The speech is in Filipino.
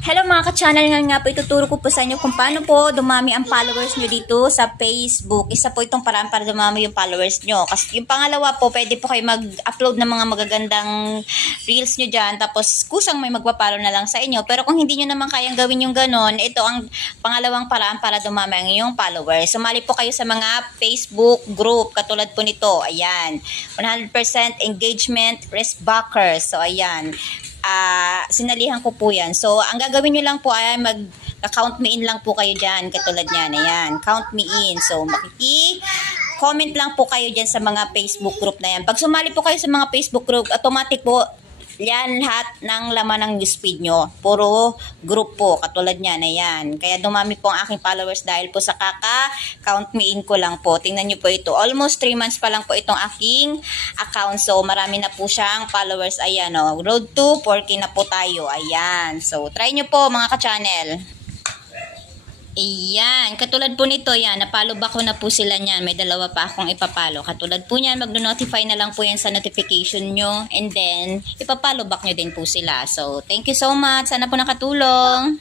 Hello mga ka-channel, nga po ituturo ko po sa inyo kung paano po dumami ang followers nyo dito sa Facebook. Isa po itong paraan para dumami yung followers nyo. Kasi yung pangalawa po, pwede po kayo mag-upload ng mga magagandang reels nyo dyan. Tapos kusang may magpapalo na lang sa inyo. Pero kung hindi nyo naman kayang gawin yung ganon, ito ang pangalawang paraan para dumami ang inyong followers. Sumali po kayo sa mga Facebook group. Katulad po nito, ayan. 100% engagement risk backers. So ayan. Sinalihan ko po yan. So, ang gagawin nyo lang po ay mag-count me in lang po kayo dyan. Katulad yan. Ayan. Count me in. So, comment lang po kayo dyan sa mga Facebook group na yan. Pag sumali po kayo sa mga Facebook group, automatic po, yan lahat ng laman ng newsfeed nyo. Puro group po. Katulad yan. Ayan. Kaya dumami po ang aking followers dahil po sa count me in ko lang po. Tingnan nyo po ito. Almost 3 months pa lang po itong aking account. So, marami na po siyang followers. Ayan o. Road to 4K na po tayo. Ayan. So, try nyo po mga ka-channel. Ayan, katulad po nito, yan, napalo back ko na po sila niyan. May dalawa pa akong ipapalo. Katulad po niyan, mag-notify na lang po yan sa notification nyo. And then, ipapalo back nyo din po sila. So, thank you so much. Sana po nakatulong.